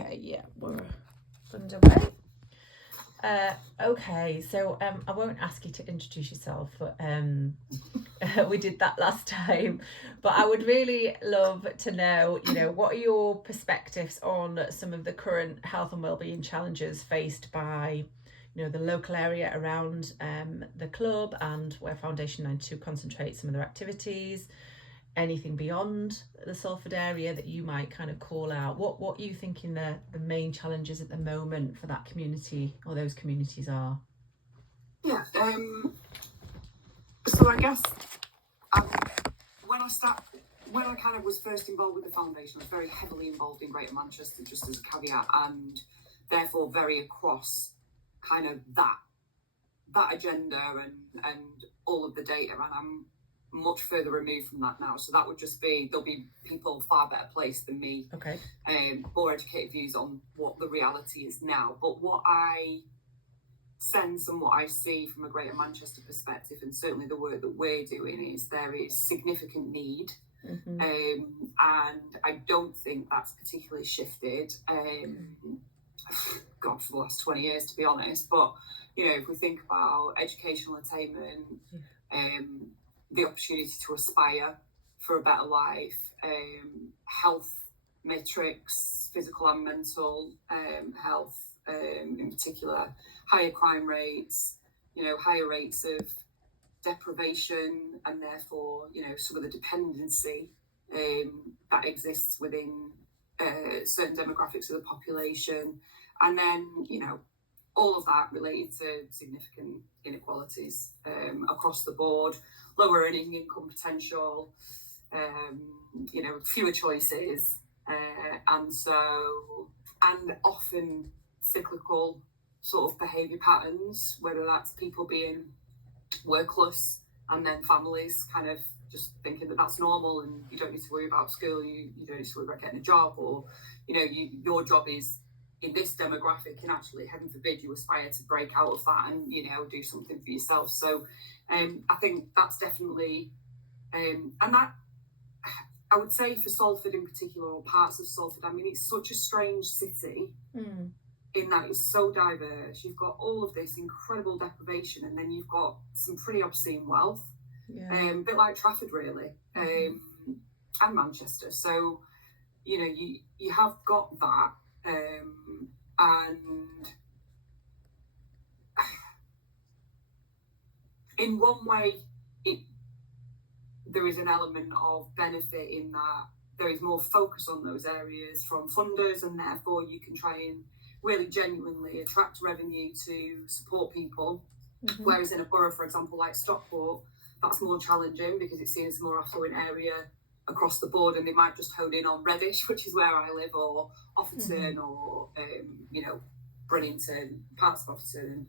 Okay, yeah, we're underway. Okay, so I won't ask you to introduce yourself, but we did that last time. But I would really love to know, what are your perspectives on some of the current health and wellbeing challenges faced by, the local area around the club and where Foundation 92 concentrates some of their activities. Anything beyond the Salford area that you might kind of call out? What are you thinking the main challenges at the moment for that community or those communities are? Yeah, so I guess when I kind of was first involved with the foundation, I was very heavily involved in Greater Manchester, just as a caveat, and therefore very across kind of that agenda and all of the data, and I'm much further removed from that now. So that would just be, there'll be people far better placed than me, Okay. More educated views on what the reality is now. But what I sense and what I see from a Greater Manchester perspective, and certainly the work that we're doing, is there is significant need. Mm-hmm. And I don't think that's particularly shifted, God, for the last 20 years, to be honest. But, if we think about educational attainment, the opportunity to aspire for a better life, health metrics, physical and mental health in particular, higher crime rates, higher rates of deprivation, and therefore, some of the dependency that exists within certain demographics of the population. And then, all of that related to significant inequalities across the board, lower earning income potential, fewer choices, and often cyclical sort of behaviour patterns, whether that's people being workless and then families kind of just thinking that that's normal and you don't need to worry about school, you don't need to worry about getting a job, or your job is in this demographic, and actually, heaven forbid, you aspire to break out of that and do something for yourself. So I think that's definitely and that, I would say, for Salford in particular, or parts of Salford, I mean, it's such a strange city in that it's so diverse. You've got all of this incredible deprivation, and then you've got some pretty obscene wealth. A bit like Trafford, really, and Manchester. So, you have got that, and in one way, there is an element of benefit in that there is more focus on those areas from funders, and therefore you can try and really genuinely attract revenue to support people. Mm-hmm. Whereas in a borough, for example, like Stockport, that's more challenging because it's seen as a more affluent area across the board, and they might just hone in on Reddish, which is where I live, or Offerton, mm-hmm. or Brennington, parts of Offerton,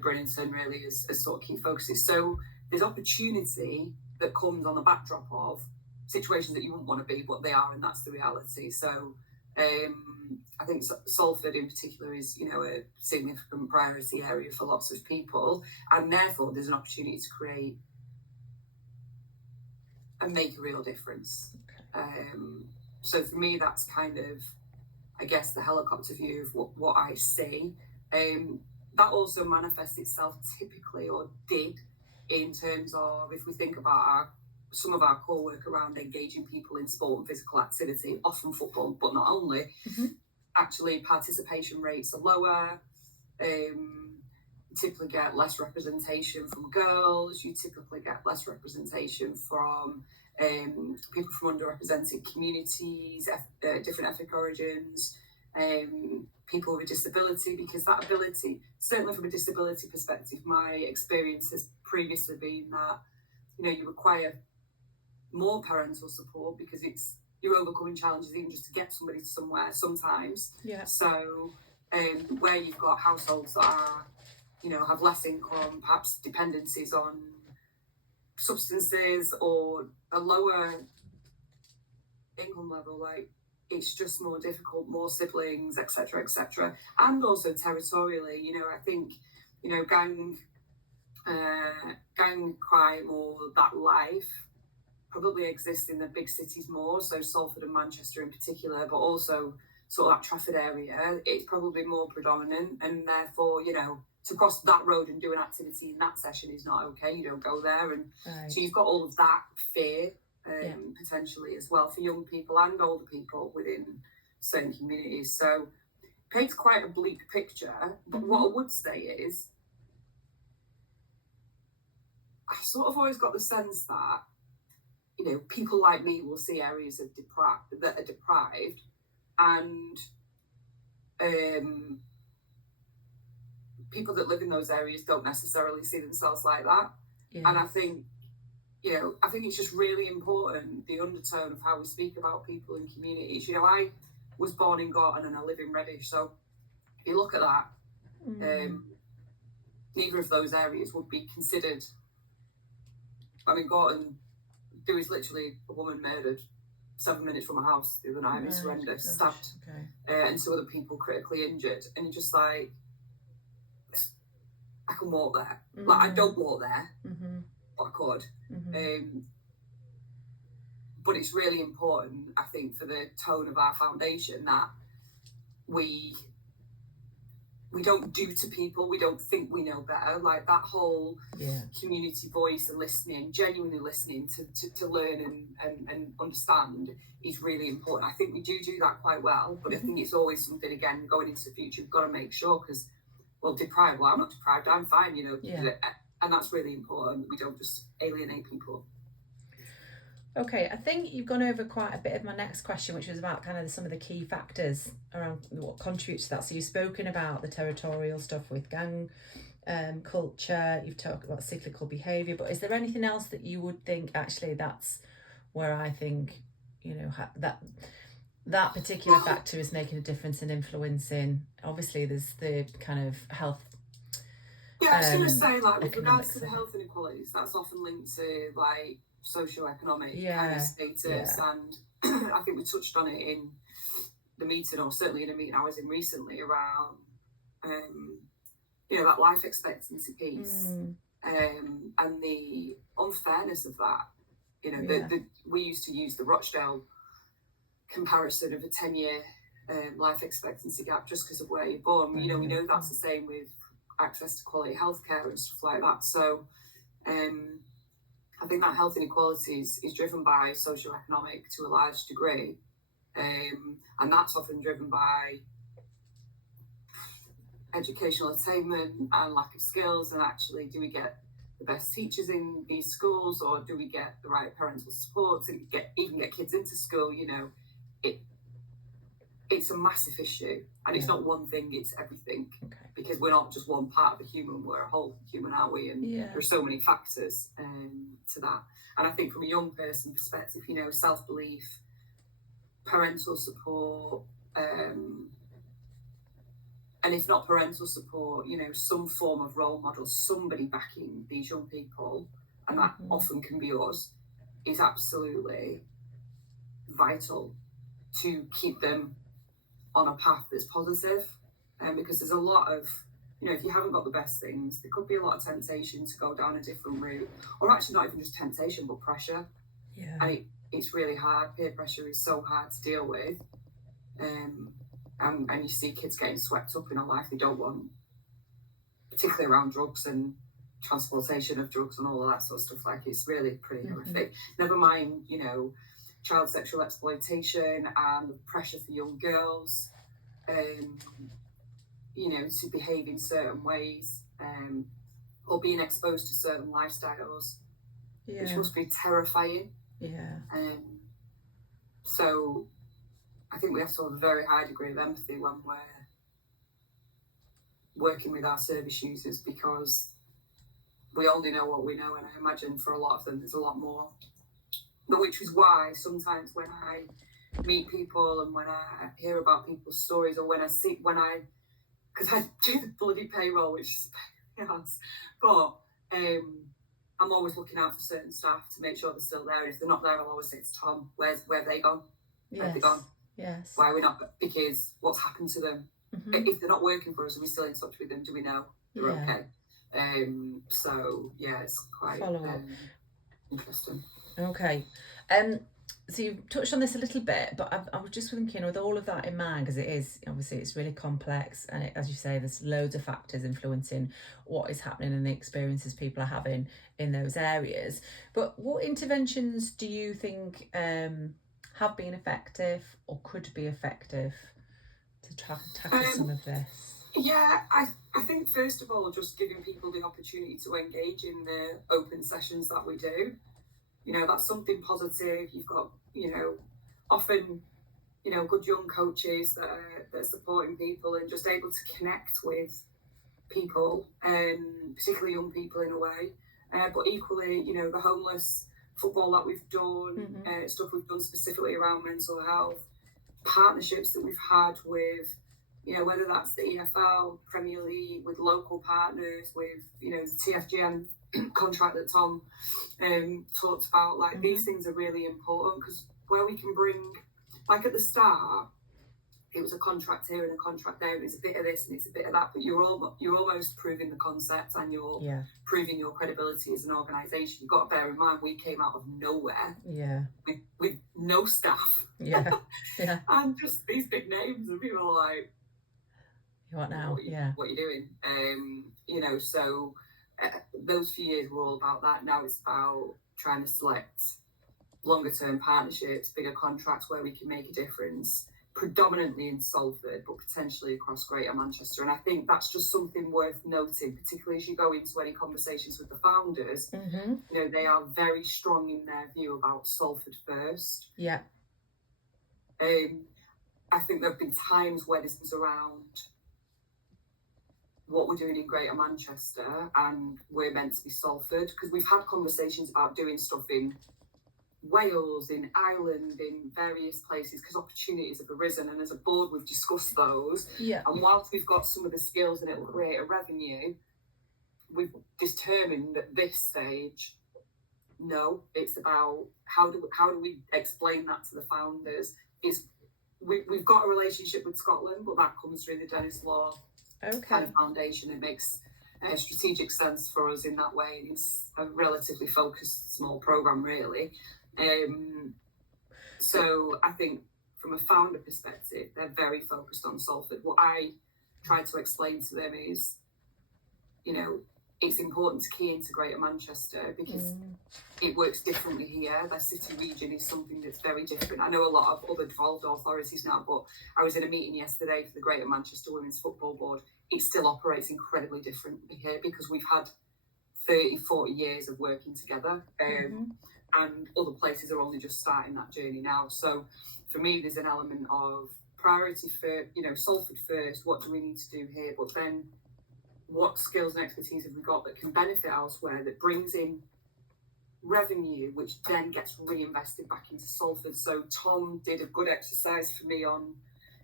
Brennington, really as sort of key focuses. So there's opportunity that comes on the backdrop of situations that you wouldn't want to be, but they are, and that's the reality. So I think Salford in particular is, a significant priority area for lots of people, and therefore there's an opportunity to create and make a real difference. So for me, that's kind of, I guess, the helicopter view of what I see. That also manifests itself typically, or did, in terms of, if we think about some of our core work around engaging people in sport and physical activity, often football, but not only, mm-hmm. Actually participation rates are lower. You typically get less representation from girls, you typically get less representation from people from underrepresented communities, different ethnic origins, people with a disability, because that ability, certainly from a disability perspective, my experience has previously been that, you require more parental support because you're overcoming challenges even just to get somebody to somewhere sometimes. Yeah. So where you've got households that are, have less income, perhaps dependencies on substances or a lower income level, like, it's just more difficult, more siblings, etc., and also territorially, I think, gang crime or that life probably exists in the big cities more, so Salford and Manchester in particular, but also sort of that Trafford area, it's probably more predominant, and therefore, you know, to cross that road and do an activity in that session is not okay. You don't go there, and so you've got all of that fear potentially as well for young people and older people within certain communities. So it paints quite a bleak picture. But what I would say is, I sort of always got the sense that, you know, people like me will see areas of that are deprived, and people that live in those areas don't necessarily see themselves like that. Yes. And I think, you know, I think it's just really important, the undertone of how we speak about people in communities. You know, I was born in Gorton and I live in Reddish, so if you look at that, neither of those areas would be considered. I mean, Gorton, there was literally a woman murdered 7 minutes from a house the other night, Miss Renda, stabbed, and 2 other people critically injured. And you're just like, I can walk there. Like, I don't walk there, but I could. But it's really important, I think, for the tone of our foundation that we don't do to people, we don't think we know better. Like, that whole community voice and listening, genuinely listening to learn and understand is really important. I think we do that quite well, but I think it's always something, again, going into the future, we've got to make sure, because, well, deprived, well, I'm not deprived, I'm fine, you know, and that's really important. We don't just alienate people. Okay, I think you've gone over quite a bit of my next question, which was about kind of some of the key factors around what contributes to that. So you've spoken about the territorial stuff with gang culture, you've talked about cyclical behaviour, but is there anything else that you would think, actually, that's where I think, you know, that particular factor is making a difference and influencing? Obviously, there's the kind of health. Yeah, I was going to say, like, with regards to the health inequalities, that's often linked to, like, socioeconomic kind of status, and I think we touched on it in the meeting, or certainly in a meeting I was in recently, around you know, that life expectancy piece, and the unfairness of that. You know, we used to use the Rochdale comparison of a 10-year life expectancy gap just because of where you're born. You know, we know that's the same with access to quality healthcare and stuff like that. So I think that health inequalities is driven by socioeconomic to a large degree, and that's often driven by educational attainment and lack of skills. And actually, do we get the best teachers in these schools, or do we get the right parental support to even get kids into school? You know, it's a massive issue, and it's not one thing, it's everything, because we're not just one part of a human, we're a whole human, aren't we? And there are so many factors to that. And I think from a young person perspective, you know, self-belief, parental support, and if not parental support, you know, some form of role model, somebody backing these young people, and that often can be us, is absolutely vital to keep them on a path that's positive. Because there's a lot of, you know, if you haven't got the best things, there could be a lot of temptation to go down a different route, or actually not even just temptation, but pressure. And it's really hard. Peer pressure is so hard to deal with, and you see kids getting swept up in a life they don't want, particularly around drugs and transportation of drugs and all of that sort of stuff. Like, it's really pretty horrific. Never mind, you know, child sexual exploitation and the pressure for young girls, you know, to behave in certain ways, or being exposed to certain lifestyles, which must be terrifying. So I think we have to have a very high degree of empathy when we're working with our service users, because we only know what we know, and I imagine for a lot of them there's a lot more. But which is why sometimes when I meet people and when I hear about people's stories, or because I do the bloody payroll, which is chaos, but I'm always looking out for certain staff to make sure they're still there. And if they're not there, I'll always say to Tom, where have they gone? Where have they gone? Why are we not? Because what's happened to them? If they're not working for us, are we still in touch with them? Do we know they're okay? So yeah, it's quite interesting. Okay. So you've touched on this a little bit, but I was just thinking, with all of that in mind, because it is obviously it's really complex, and as you say, there's loads of factors influencing what is happening and the experiences people are having in those areas. But what interventions do you think have been effective or could be effective to tackle some of this? Yeah, I think first of all, just giving people the opportunity to engage in the open sessions that we do. That's something positive. You've got, often, good young coaches that are supporting people and just able to connect with people, particularly young people in a way. But equally, the homeless football that we've done, stuff we've done specifically around mental health, partnerships that we've had with, whether that's the EFL, Premier League, with local partners, with, the TFGM contract that Tom talked about. These things are really important, because where we can bring, like at the start, it was a contract here and a contract there, and it's a bit of this and it's a bit of that, but you're almost proving the concept, and you're proving your credibility as an organisation. You've got to bear in mind, we came out of nowhere with no staff and just these big names, and people are like, what now? What are you doing? So those few years were all about that. Now it's about trying to select longer term partnerships, bigger contracts where we can make a difference, predominantly in Salford, but potentially across Greater Manchester. And I think that's just something worth noting, particularly as you go into any conversations with the founders. They are very strong in their view about Salford first. I think there have been times where this was around what we're doing in Greater Manchester and we're meant to be Salford, because we've had conversations about doing stuff in Wales, in Ireland, in various places, because opportunities have arisen, and as a board we've discussed those. And whilst we've got some of the skills and it will create a revenue, we've determined at this stage, no, it's about how do we explain that to the founders. We've got a relationship with Scotland, but that comes through the Dennis Law kind of foundation. It makes strategic sense for us in that way. It's a relatively focused small program, really. So I think from a founder perspective, they're very focused on Salford. What I try to explain to them is, it's important to key into Greater Manchester, because it works differently here. The city region is something that's very different. I know a lot of other devolved authorities now, but I was in a meeting yesterday for the Greater Manchester Women's Football Board. It still operates incredibly differently here, because we've had 30, 40 years of working together, and other places are only just starting that journey now. So for me, there's an element of priority for, Salford first, what do we need to do here? But then what skills and expertise have we got that can benefit elsewhere, that brings in revenue, which then gets reinvested back into Salford. So Tom did a good exercise for me on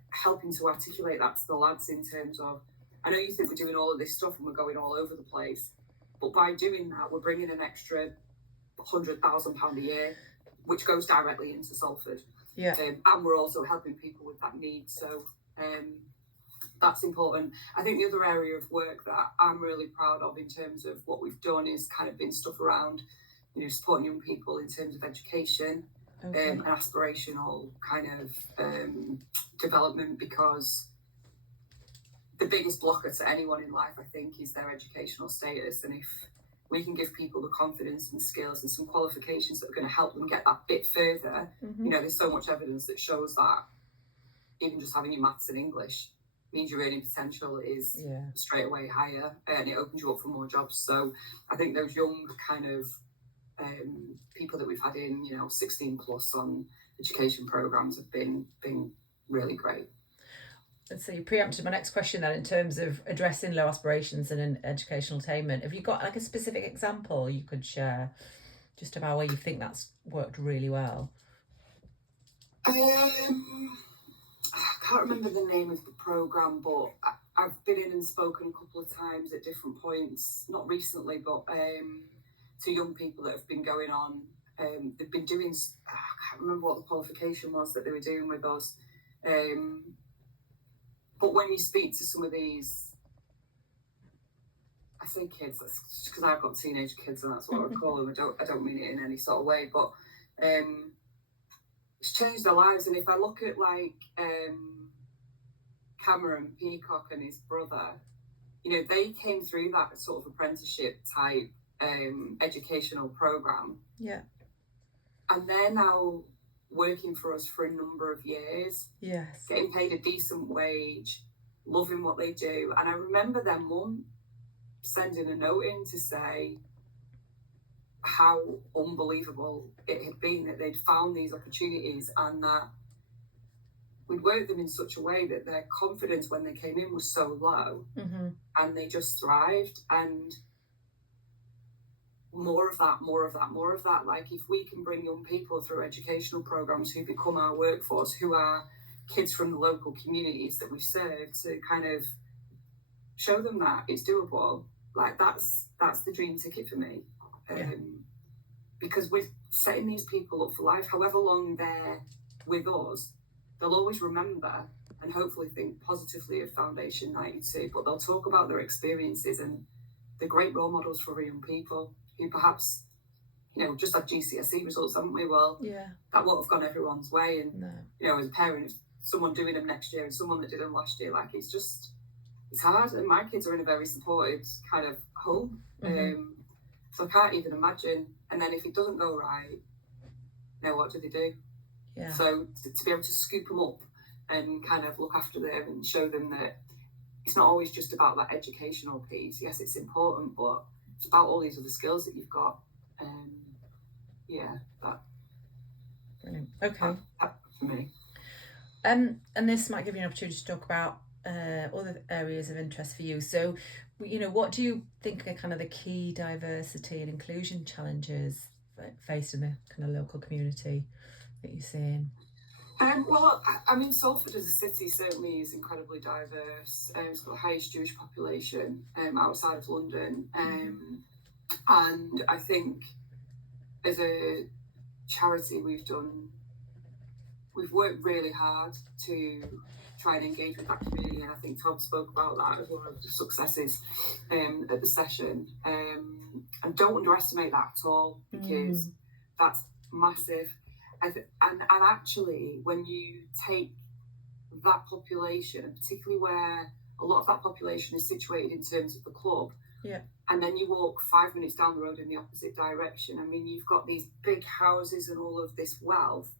helping to articulate that to the lads in terms of, I know you think we're doing all of this stuff and we're going all over the place, but by doing that, we're bringing an extra £100,000 a year, which goes directly into Salford. And we're also helping people with that need. So that's important. I think the other area of work that I'm really proud of in terms of what we've done is kind of been stuff around, supporting young people in terms of education and aspirational kind of development, because the biggest blocker to anyone in life, I think, is their educational status. And if we can give people the confidence and skills and some qualifications that are going to help them get that bit further, there's so much evidence that shows that even just having your maths and English means your earning potential is straight away higher, and it opens you up for more jobs. So I think those young kind of people that we've had in, 16 plus on education programs have been really great. So you preempted my next question then, in terms of addressing low aspirations and in educational attainment. Have you got like a specific example you could share just about where you think that's worked really well? I can't remember the name of the programme, but I've been in and spoken a couple of times at different points, not recently, but to young people that have been going on. They've been doing, I can't remember what the qualification was that they were doing with us. But when you speak to some of these, I say kids, that's just because I've got teenage kids and that's what I would call them. I don't mean it in any sort of way, but it's changed their lives. And if I look at like Cameron Peacock and his brother, you know, they came through that sort of apprenticeship type educational program. Yeah. And they're now working for us for a number of years. Yes. Getting paid a decent wage, loving what they do. And I remember their mum sending a note in to say how unbelievable it had been that they'd found these opportunities and that we'd worked them in such a way that their confidence when they came in was so low, and they just thrived. And more of that. Like, if we can bring young people through educational programs who become our workforce, who are kids from the local communities that we serve, to kind of show them that it's doable, like that's the dream ticket for me. Because we're setting these people up for life. However long they're with us, they'll always remember and hopefully think positively of Foundation 92, but they'll talk about their experiences, and they're great role models for young people who perhaps, you know, just had GCSE results, haven't we? Well, that won't have gone everyone's way. And, you know, as a parent, someone doing them next year and someone that did them last year, like, it's hard. And my kids are in a very supported kind of home. So I can't even imagine. And then if it doesn't go right, now what do they do? So to be able to scoop them up and kind of look after them and show them that it's not always just about that educational piece. Yes, it's important, but it's about all these other skills that you've got. Brilliant. Okay. That for me. And this might give you an opportunity to talk about other areas of interest for you. So, you know, what do you think are kind of the key diversity and inclusion challenges faced in the kind of local community that you're seeing? Well, I mean, Salford as a city certainly is incredibly diverse. It's got the highest Jewish population outside of London. And I think as a charity, we've worked really hard to try and engage with that community. And I think Tom spoke about that as one of the successes at the session. And don't underestimate that at all, because that's massive. And actually, when you take that population, and particularly where a lot of that population is situated in terms of the club, and then you walk 5 minutes down the road in the opposite direction, I mean, you've got these big houses and all of this wealth,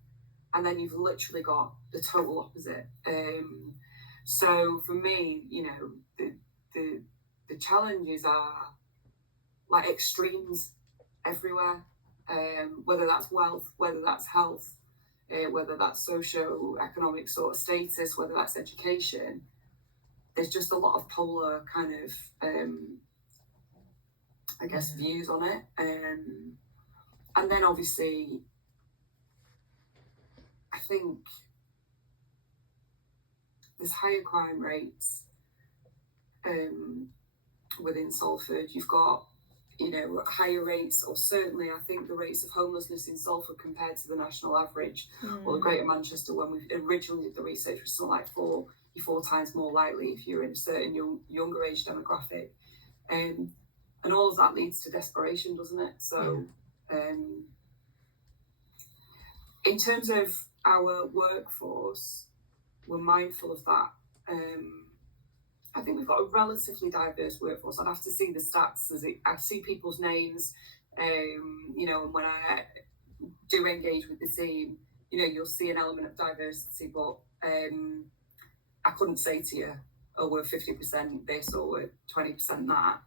and then you've literally got the total opposite. So for me, you know, the challenges are like extremes everywhere. Whether that's wealth, whether that's health, whether that's socio-economic sort of status, whether that's education, there's just a lot of polar kind of, I guess, views on it. And then obviously, I think there's higher crime rates within Salford. You've got, you know, higher rates, or certainly I think the rates of homelessness in Salford compared to the national average, or the Greater Manchester, when we originally did the research, was something like four times more likely if you're in a certain younger age demographic. And all of that leads to desperation, doesn't it? So in terms of our workforce, we're mindful of that. I think we've got a relatively diverse workforce. I'd have to see the stats I see people's names, you know, and when I do engage with the team, you know, you'll see an element of diversity, but I couldn't say to you, oh, we're 50% this or we're 20% that.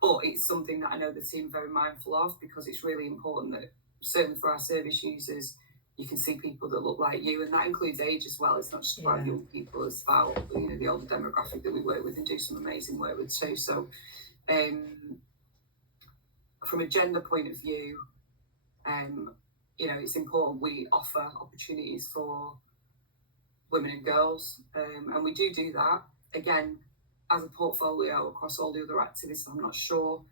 But it's something that I know the team are very mindful of, because it's really important that, certainly for our service users, you can see people that look like you, and that includes age as well. It's not just about young people, it's about, you know, the older demographic that we work with and do some amazing work with too. So from a gender point of view, you know, it's important we offer opportunities for women and girls, and we do that, again, as a portfolio across all the other activities. I'm not sure,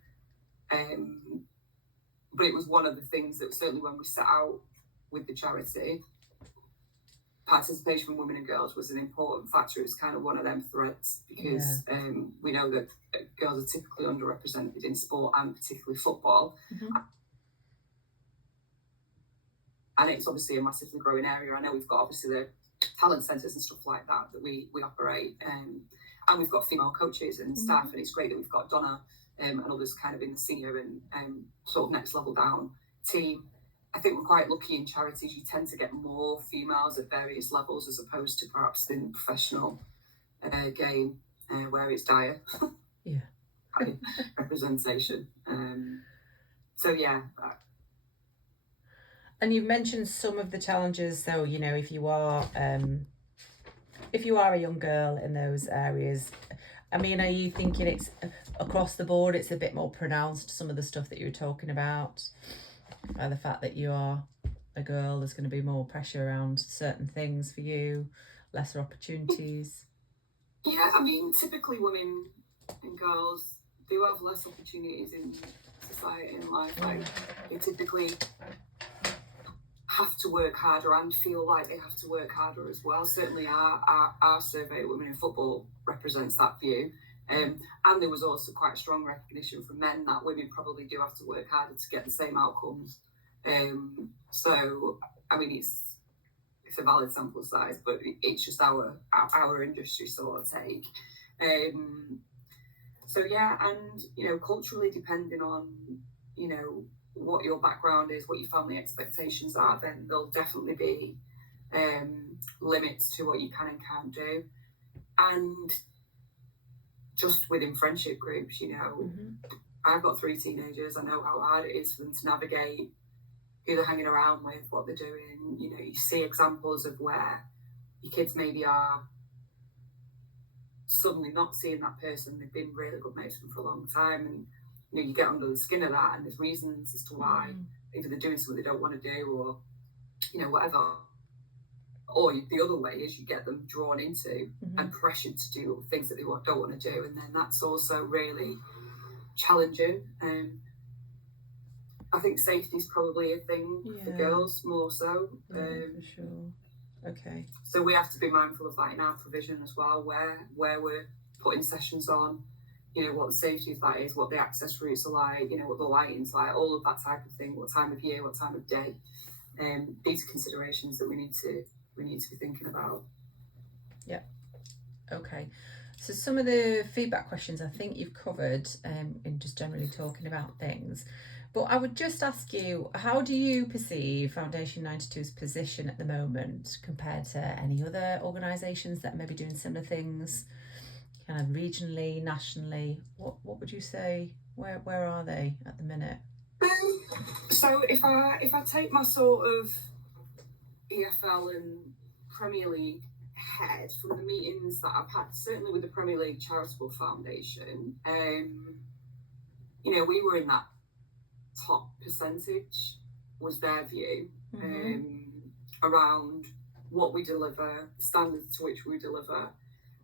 but it was one of the things that certainly when we set out with the charity, participation from women and girls was an important factor. It was kind of one of them threads, because we know that girls are typically underrepresented in sport, and particularly football. and it's obviously a massively growing area. I know we've got obviously the talent centres and stuff like that we operate, and we've got female coaches and staff, and it's great that we've got Donna and others kind of in the senior and sort of next level down team. I think we're quite lucky in charities. You tend to get more females at various levels as opposed to perhaps in the professional game where it's dire. Yeah. Representation. So yeah. And you've mentioned some of the challenges. So, you know, if you are a young girl in those areas, I mean, are you thinking it's across the board, it's a bit more pronounced, some of the stuff that you were talking about, the fact that you are a girl, there's going to be more pressure around certain things for you, lesser opportunities? Yeah, I mean, typically women and girls do have less opportunities in society and life. Like, they typically have to work harder and feel like they have to work harder as well. Certainly our survey of women in football represents that view. And there was also quite strong recognition from men that women probably do have to work harder to get the same outcomes. So, I mean, it's a valid sample size, but it's just our industry sort of take. So yeah, and, you know, culturally depending on, you know, what your background is, what your family expectations are, then there'll definitely be limits to what you can and can't do. And just within friendship groups, you know, I've got 3 teenagers. I know how hard it is for them to navigate who they're hanging around with, what they're doing. You know, you see examples of where your kids maybe are suddenly not seeing that person they've been really good mates with for a long time, and you know, you get under the skin of that, and there's reasons as to why. Either they're doing something they don't want to do, or, you know, whatever. Or the other way is you get them drawn into and pressured to do things that they don't want to do, and then that's also really challenging. I think safety is probably a thing for girls more so. For sure. Okay. So we have to be mindful of that in our provision as well, where we're putting sessions on, you know, what the safety of that is, what the access routes are like, you know, what the lighting's like, all of that type of thing, what time of year, what time of day. These are considerations that we need to be thinking about. Yeah. Okay. So some of the feedback questions I think you've covered in just generally talking about things. But I would just ask you, how do you perceive Foundation 92's position at the moment compared to any other organisations that may be doing similar things, kind of regionally, nationally? What would you say? Where are they at the minute? So if I take my sort of EFL and Premier League head from the meetings that I've had, certainly with the Premier League Charitable Foundation, you know, we were in that top percentage, was their view, around what we deliver, standards to which we deliver,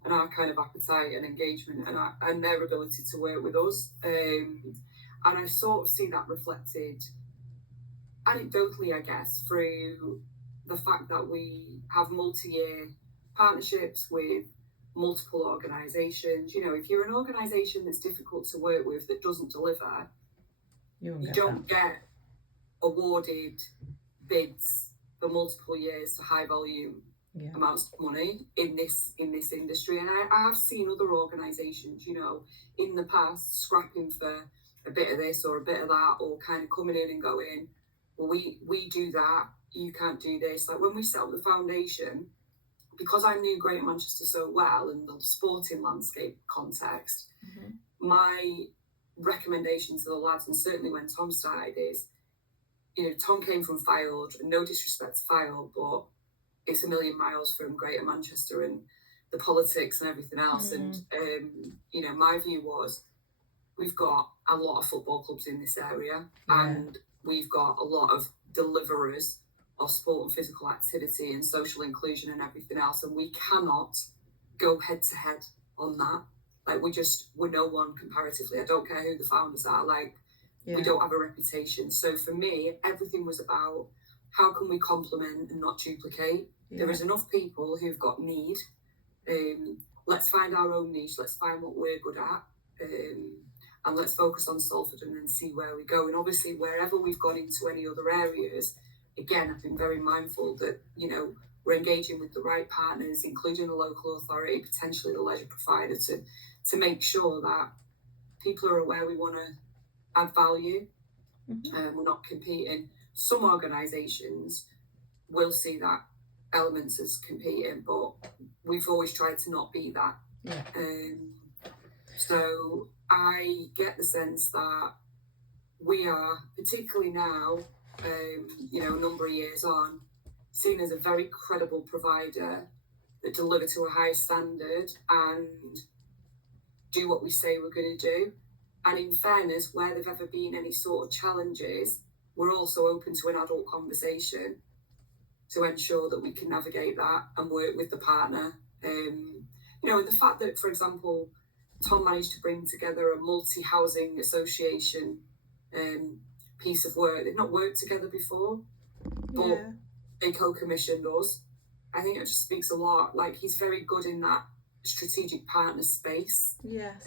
and our kind of appetite and engagement and their ability to work with us. And I sort of see that reflected anecdotally, I guess, through the fact that we have multi-year partnerships with multiple organisations. You know, if you're an organisation that's difficult to work with, that doesn't deliver, you don't get awarded bids for multiple years to high volume amounts of money in this industry. And I have seen other organisations, you know, in the past scrapping for a bit of this or a bit of that, or kind of coming in and going, well, we do that, you can't do this. Like when we set up the foundation, because I knew Greater Manchester so well and the sporting landscape context, my recommendation to the lads, and certainly when Tom started, is, you know, Tom came from Fylde, and no disrespect to Fylde, but it's a million miles from Greater Manchester and the politics and everything else. And you know, my view was, we've got a lot of football clubs in this area, and we've got a lot of deliverers of sport and physical activity and social inclusion and everything else, and we cannot go head to head on that. Like, we're no one comparatively. I don't care who the founders are. Like, we don't have a reputation. So for me, everything was about, how can we complement and not duplicate? There is enough people who've got need. Let's find our own niche. Let's find what we're good at. And let's focus on Salford and then see where we go. And obviously, wherever we've gone into any other areas, again, I've been very mindful that, you know, we're engaging with the right partners, including the local authority, potentially the leisure provider, to make sure that people are aware we want to add value. We're not competing. Some organisations will see that elements as competing, but we've always tried to not be that. Yeah. So I get the sense that we are, particularly now, you know, a number of years on, seen as a very credible provider that deliver to a high standard and do what we say we're going to do. And in fairness, where there've ever been any sort of challenges, we're also open to an adult conversation to ensure that we can navigate that and work with the partner. You know, the fact that, for example, Tom managed to bring together a multi-housing association piece of work. They've not worked together before, but they co-commissioned us. I think it just speaks a lot. Like, he's very good in that strategic partner space. Yes.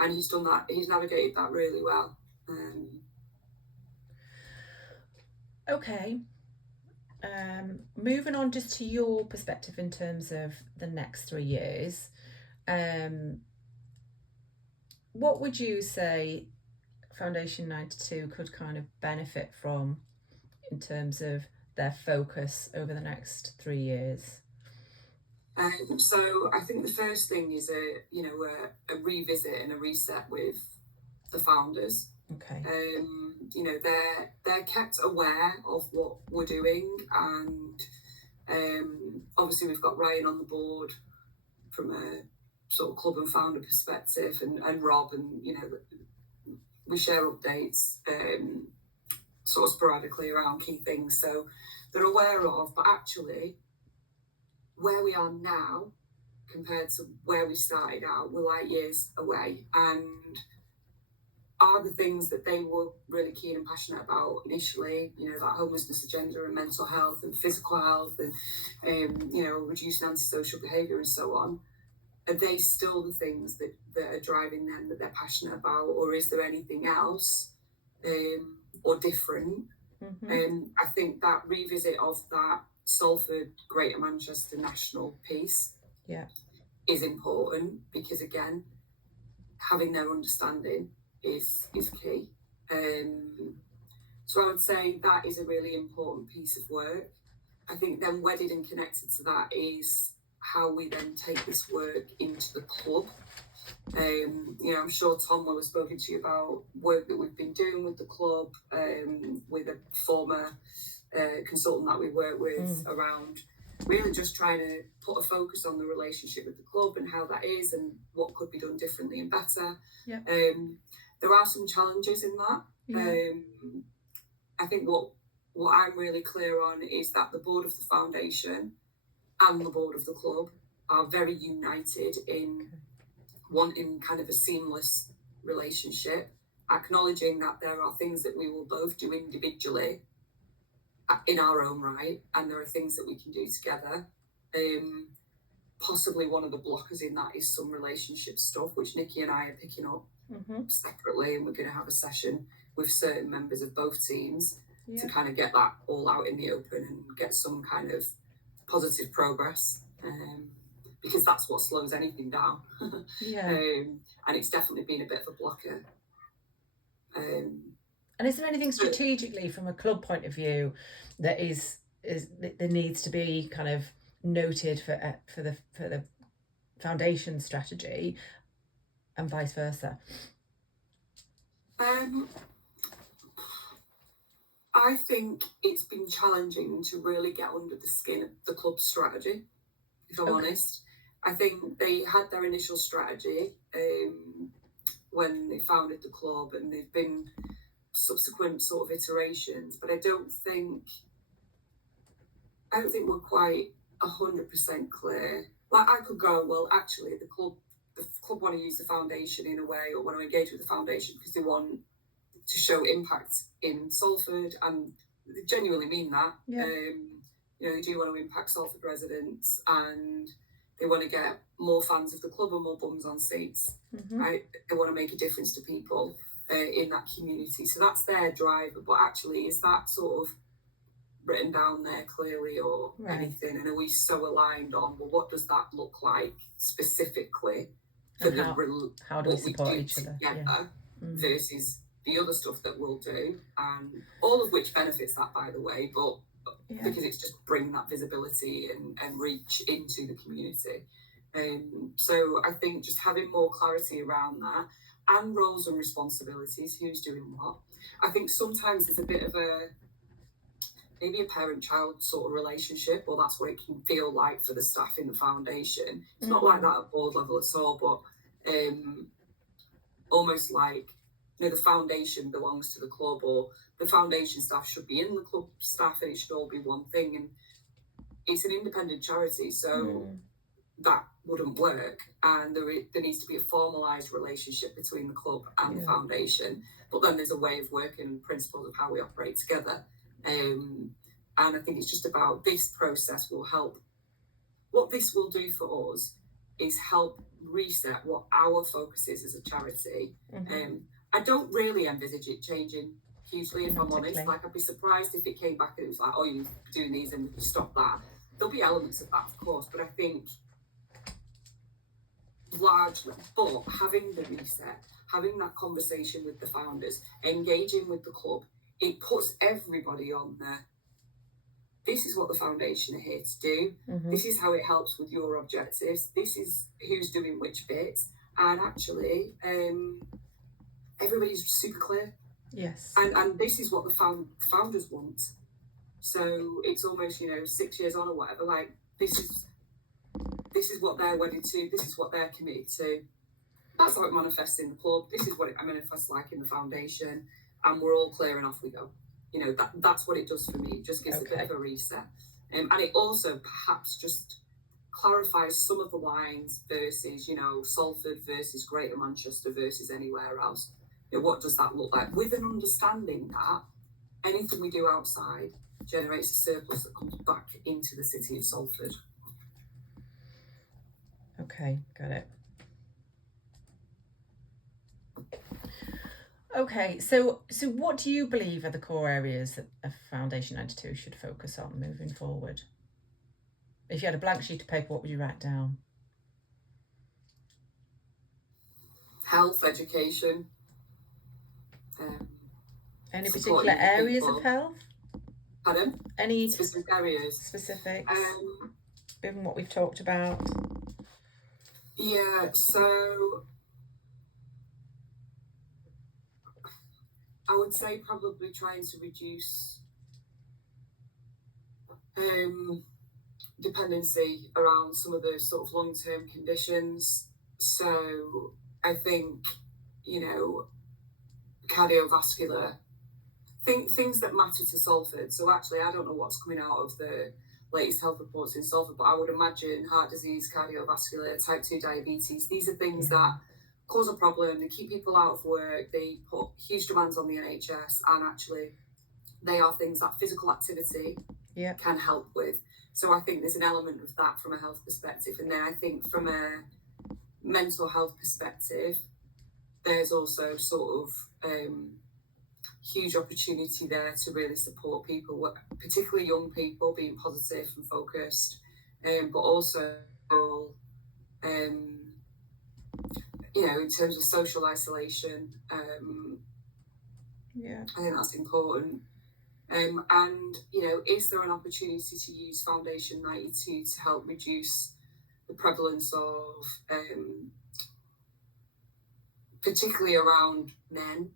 And he's done that. He's navigated that really well. Okay. Moving on just to your perspective in terms of the next 3 years, what would you say Foundation 92 could kind of benefit from in terms of their focus over the next 3 years? So I think the first thing is a revisit and a reset with the founders. Okay. You know, they're kept aware of what we're doing, and obviously we've got Ryan on the board from a sort of club and founder perspective, and Rob, and you know, we share updates sort of sporadically around key things, so they're aware of. But actually, where we are now compared to where we started out, we're light years away, and are the things that they were really keen and passionate about initially, you know, that homelessness agenda and mental health and physical health and, you know, reducing antisocial behaviour and so on, are they still the things that are driving them, that they're passionate about, or is there anything else or different? I think that revisit of that Salford, Greater Manchester national piece is important, because again, having their understanding is key. So I would say that is a really important piece of work. I think then wedded and connected to that is how we then take this work into the club. You know, I'm sure Tom will have spoken to you about work that we've been doing with the club, with a former consultant that we work with around really just trying to put a focus on the relationship with the club and how that is and what could be done differently and better. There are some challenges in that. I think what I'm really clear on is that the board of the foundation and the board of the club are very united in wanting kind of a seamless relationship, acknowledging that there are things that we will both do individually in our own right, and there are things that we can do together. Possibly one of the blockers in that is some relationship stuff, which Nikki and I are picking up separately, and we're going to have a session with certain members of both teams to kind of get that all out in the open and get some kind of positive progress, because that's what slows anything down. And it's definitely been a bit of a blocker. And is there anything strategically from a club point of view that that needs to be kind of noted for the foundation strategy, and vice versa? I think it's been challenging to really get under the skin of the club's strategy, if I'm honest. I think they had their initial strategy when they founded the club, and they've been subsequent sort of iterations, but I don't think we're quite 100% clear. Like, I could go, well, actually the club want to use the foundation in a way, or want to engage with the foundation because they want to show impact in Salford, and they genuinely mean that. You know, they do want to impact Salford residents, and they want to get more fans of the club and more bums on seats, right? They want to make a difference to people in that community. So that's their driver. But actually, is that sort of written down there clearly or anything, and are we so aligned on, well, what does that look like specifically for how do we support each other together versus the other stuff that we'll do, and all of which benefits that, by the way, but because it's just bringing that visibility and reach into the community. So I think just having more clarity around that, and roles and responsibilities, who's doing what. I think sometimes there's a bit of maybe a parent-child sort of relationship, or that's what it can feel like for the staff in the foundation. It's not like that at board level at all, but almost like, the foundation belongs to the club, or the foundation staff should be in the club staff, and it should all be one thing. And it's an independent charity, so that wouldn't work, and there needs to be a formalised relationship between the club and the foundation. But then there's a way of working and principles of how we operate together. And I think it's just about this process will help. What this will do for us is help reset what our focus is as a charity. I don't really envisage it changing hugely, if I'm honest. Like, I'd be surprised if it came back and it was like, oh, you're doing these and stop that. There'll be elements of that, of course, but I think largely, but having the reset, having that conversation with the founders, engaging with the club, it puts everybody on there. This is what the foundation are here to do. This is how it helps with your objectives. This is who's doing which bits. And actually, everybody's super clear. Yes. And this is what the founders want. So it's almost, 6 years on or whatever, like, this is what they're wedded to. This is what they're committed to. That's how it manifests in the club. This is what it manifests like in the foundation. And we're all clear and off we go. That's what it does for me. It just gives a bit of a reset. And it also perhaps just clarifies some of the lines versus, Salford versus Greater Manchester versus anywhere else. What does that look like? With an understanding that anything we do outside generates a surplus that comes back into the city of Salford. Okay, got it. Okay, so what do you believe are the core areas that a Foundation 92 should focus on moving forward? If you had a blank sheet of paper, what would you write down? Health, education. Any particular areas of health? Pardon? Any specific areas? Specifics, given what we've talked about? Yeah, so I would say probably trying to reduce dependency around some of the sort of long-term conditions. So I think, cardiovascular, things that matter to Salford. So actually, I don't know what's coming out of the latest health reports in Salford, but I would imagine heart disease, cardiovascular, type 2 diabetes, these are things that cause a problem. They keep people out of work. They put huge demands on the NHS, and actually they are things that physical activity can help with. So I think there's an element of that from a health perspective. And then I think from a mental health perspective, there's also sort of huge opportunity there to really support people, particularly young people, being positive and focused, but also, in terms of social isolation, I think that's important. And, is there an opportunity to use Foundation 92 to help reduce the prevalence of, particularly around men,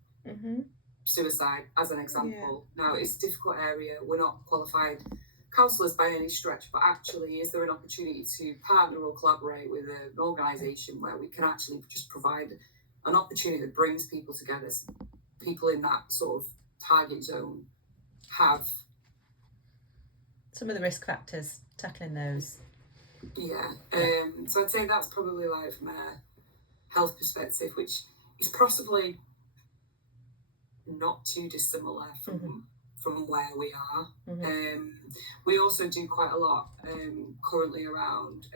suicide, as an example? Now, it's a difficult area. We're not qualified counsellors by any stretch, but actually, is there an opportunity to partner or collaborate with an organisation where we can actually just provide an opportunity that brings people together, people in that sort of target zone have some of the risk factors, tackling those. So I'd say that's probably like from a health perspective, which is possibly not too dissimilar from where we are. We also do quite a lot currently around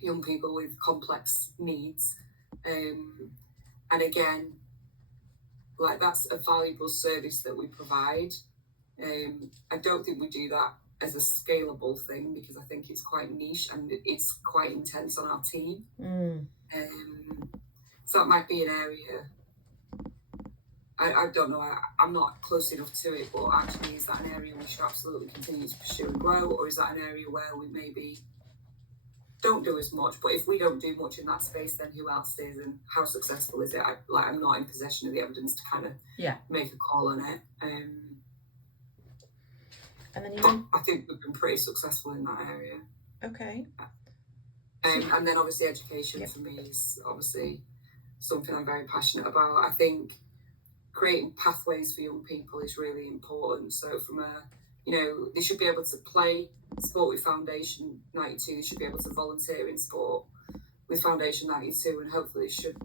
young people with complex needs, and again, like, that's a valuable service that we provide. I don't think we do that as a scalable thing because I think it's quite niche and it's quite intense on our team. So that might be an area. I don't know, I'm not close enough to it, but actually is that an area we should absolutely continue to pursue and grow, or is that an area where we maybe don't do as much? But if we don't do much in that space, then who else is, and how successful is it? I'm not in possession of the evidence to kind of make a call on it. And then I think we've been pretty successful in that area. Okay. And then obviously education for me is obviously something I'm very passionate about. I think creating pathways for young people is really important. So from they should be able to play sport with Foundation 92, they should be able to volunteer in sport with Foundation 92, and hopefully should,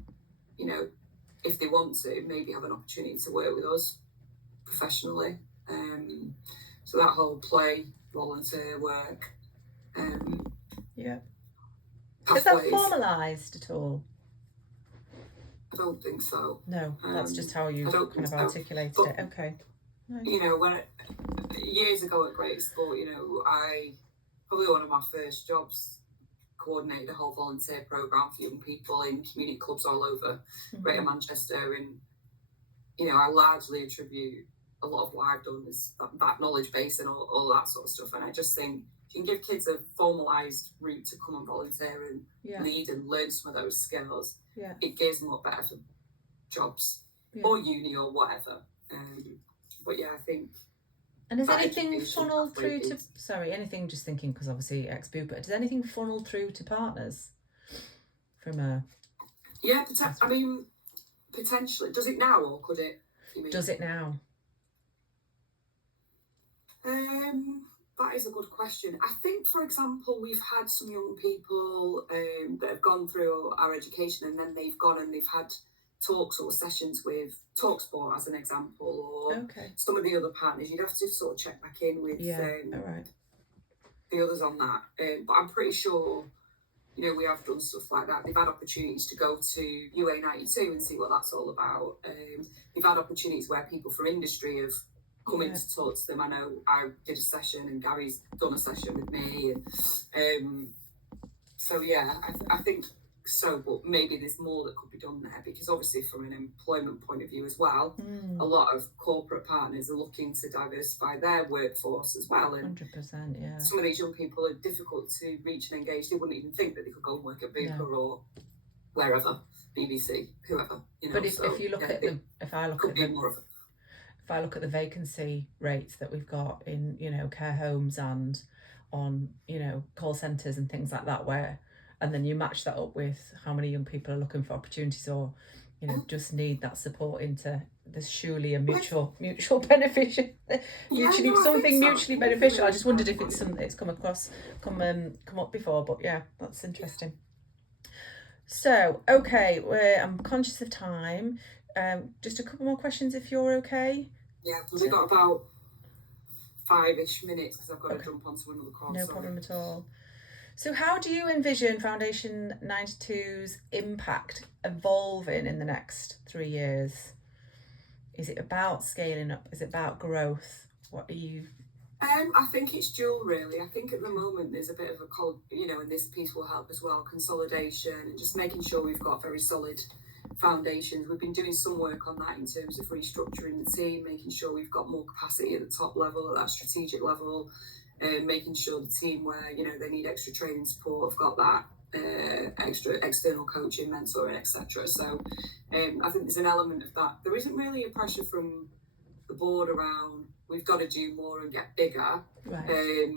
if they want to, maybe have an opportunity to work with us professionally. So that whole play, volunteer work. Is that formalised at all? I don't think so. No, that's just how you kind of articulated it. Okay. Nice. When years ago at Great Sport, I probably one of my first jobs coordinated a whole volunteer programme for young people in community clubs all over Greater Manchester, and I largely attribute a lot of what I've done is that knowledge base and all that sort of stuff. And I just think if you can give kids a formalised route to come and volunteer and lead and learn some of those skills, it gives them a lot better for jobs or uni or whatever. But I think. And is anything funneled through to? Sorry, anything? Just thinking because obviously ex-boot, but does anything funnel through to partners from a? Yeah, I mean, potentially. Does it now, or could it? Does it now? That is a good question. I think, for example, we've had some young people that have gone through our education and then they've gone and they've had talks or sessions with TalkSport as an example, or some of the other partners. You'd have to sort of check back in with the others on that. But I'm pretty sure, we have done stuff like that. They've had opportunities to go to UA92 and see what that's all about. They've had opportunities where people from industry have come in to talk to them. I know I did a session and Gary's done a session with me, and I think so, but maybe there's more that could be done there, because obviously from an employment point of view as well, a lot of corporate partners are looking to diversify their workforce as well, and 100%, some of these young people are difficult to reach and engage. They wouldn't even think that they could go and work at Bupa or wherever, BBC, whoever. But if you look at if I look at the vacancy rates that we've got in, care homes and on, call centres and things like that, and then you match that up with how many young people are looking for opportunities or, just need that support into, there's surely a mutual beneficial, mutually beneficial. I just wondered if it's something that's come up before, but that's interesting. So, okay, I'm conscious of time. Just a couple more questions if you're okay. Yeah, we've got about 5-ish minutes because I've got to jump onto another call. No problem at all. So how do you envision Foundation 92's impact evolving in the next 3 years? Is it about scaling up? Is it about growth? What are you... I think it's dual, really. I think at the moment there's a bit of a, and this piece will help as well, consolidation and just making sure we've got very solid foundations. We've been doing some work on that in terms of restructuring the team, making sure we've got more capacity at the top level, at that strategic level, making sure the team where they need extra training support have got that extra external coaching, mentoring, etc. So I think there's an element of that. There isn't really a pressure from the board around we've got to do more and get bigger, right.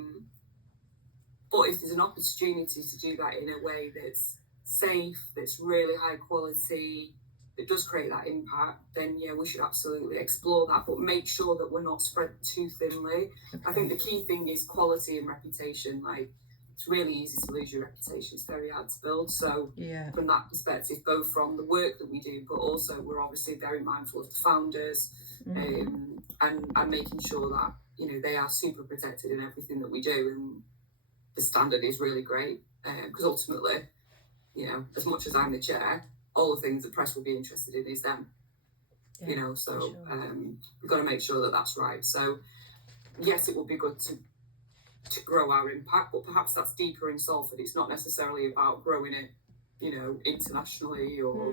But if there's an opportunity to do that in a way that's safe, that's really high quality, that does create that impact, then we should absolutely explore that, but make sure that we're not spread too thinly. I think the key thing is quality and reputation. Like, it's really easy to lose your reputation, it's very hard to build. So from that perspective, both from the work that we do, but also we're obviously very mindful of the founders, and making sure that they are super protected in everything that we do, and the standard is really great, because ultimately, as much as I'm the chair, all the things the press will be interested in is them. So sure. We've got to make sure that that's right. So yes, it would be good to grow our impact, but perhaps that's deeper in Salford. It's not necessarily about growing it, internationally or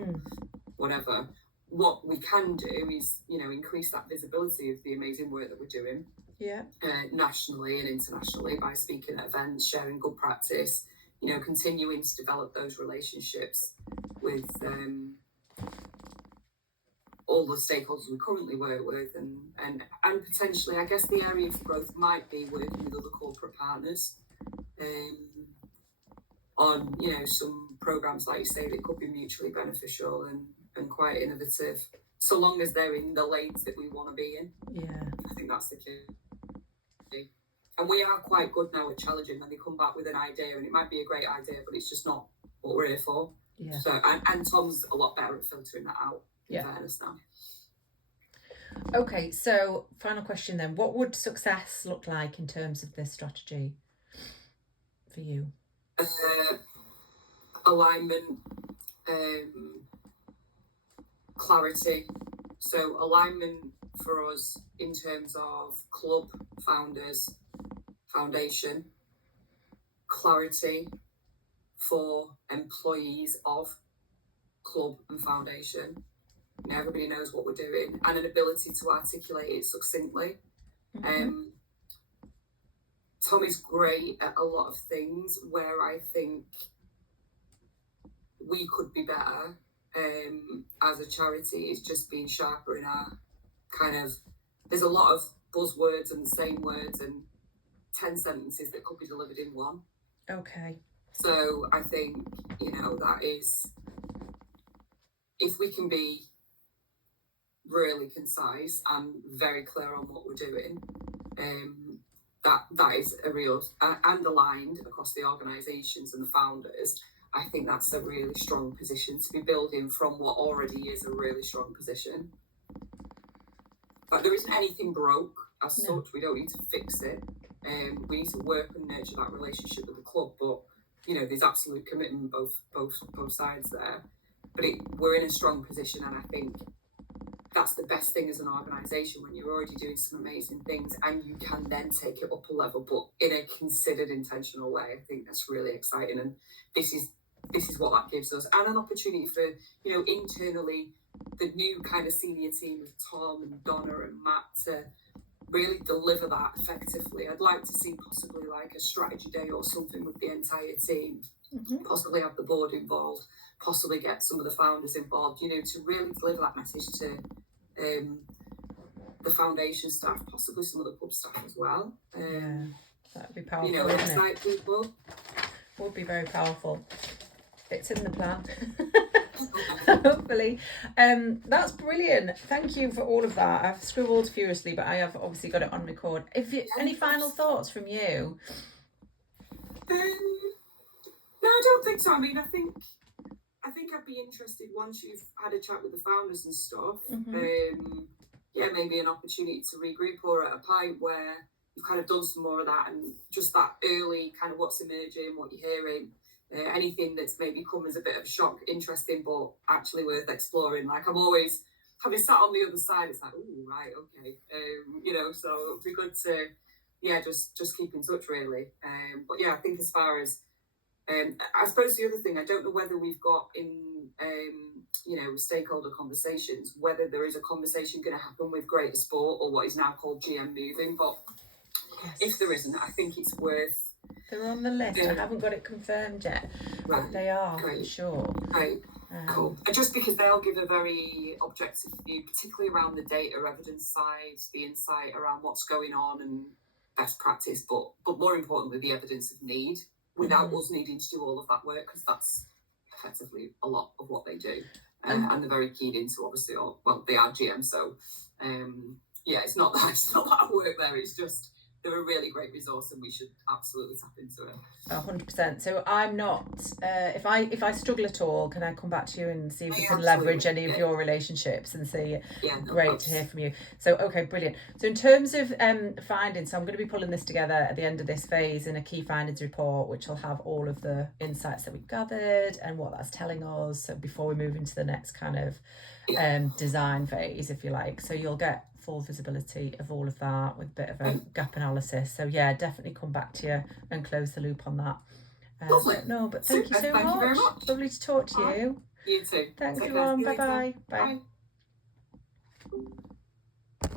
whatever. What we can do is, increase that visibility of the amazing work that we're doing. Yeah. Nationally and internationally by speaking at events, sharing good practice, continuing to develop those relationships with all the stakeholders we currently work with, and potentially, I guess the area for growth might be working with other corporate partners on, some programs, like you say, that could be mutually beneficial and quite innovative, so long as they're in the lanes that we want to be in. Yeah. I think that's the key. And we are quite good now at challenging when they come back with an idea, and it might be a great idea, but it's just not what we're here for. Yeah. So, and Tom's a lot better at filtering that out, in fairness now. Okay, so final question then. What would success look like in terms of this strategy for you? Alignment, clarity. So alignment for us in terms of club, founders, foundation, clarity for employees of club and foundation. Everybody knows what we're doing, and an ability to articulate it succinctly. Tom is great at a lot of things where I think we could be better as a charity is just being sharper in our there's a lot of buzzwords and the same words and 10 sentences that could be delivered in one. Okay. So I think, that is, if we can be really concise and very clear on what we're doing, that is a real, and aligned across the organisations and the founders, I think that's a really strong position to be building from what already is a really strong position. But there isn't anything broke as such. We don't need to fix it. We need to work and nurture that relationship with the club. But there's absolute commitment both sides there. But we're in a strong position, and I think that's the best thing as an organisation, when you're already doing some amazing things and you can then take it up a level, but in a considered, intentional way. I think that's really exciting, and this is what that gives us, and an opportunity for internally the new kind of senior team of Tom and Donna and Matt to really deliver that effectively. I'd like to see possibly like a strategy day or something with the entire team, possibly have the board involved, possibly get some of the founders involved, to really deliver that message to the foundation staff, possibly some of the club staff as well. That'd be powerful. Excite people. Would be very powerful. It's in the plan. Hopefully. That's brilliant. Thank you for all of that. I've scribbled furiously, but I have obviously got it on record. Any final thoughts from you? No, I don't think so. I mean, I think I'd be interested, once you've had a chat with the founders and stuff, maybe an opportunity to regroup, or at a point where you've kind of done some more of that, and just that early kind of what's emerging, what you're hearing, anything that's maybe come as a bit of a shock, interesting, but actually worth exploring. Like, I'm always, having sat on the other side, it's like, oh, right, okay, so it'd be good to, just keep in touch, really. But I think as far as, I suppose the other thing, I don't know whether we've got in, stakeholder conversations, whether there is a conversation going to happen with Greater Sport, or what is now called GM Moving, but if there isn't, I think it's worth. They're on the list. I haven't got it confirmed yet, but they are, for sure. Right. Cool. And just because they'll give a very objective view, particularly around the data evidence side, the insight around what's going on and best practice, but more importantly, the evidence of need, without us needing to do all of that work, because that's effectively a lot of what they do. And they're very keyed into, obviously, they are GM, so it's not that work there, it's just they're a really great resource, and we should absolutely tap into it. 100%. So I'm not. If I struggle at all, can I come back to you and see if we can leverage any of your relationships and see? Great to hear from you. So okay, brilliant. So in terms of findings, so I'm going to be pulling this together at the end of this phase in a key findings report, which will have all of the insights that we've gathered and what that's telling us. So before we move into the next kind of design phase, if you like. So you'll get full visibility of all of that with a bit of a gap analysis. So yeah, definitely come back to you and close the loop on that. Lovely. No, but thank you so Thank you very much. Lovely to talk to you. You too. Thanks, Take care. everyone. See you later. Bye-bye. Bye. Bye.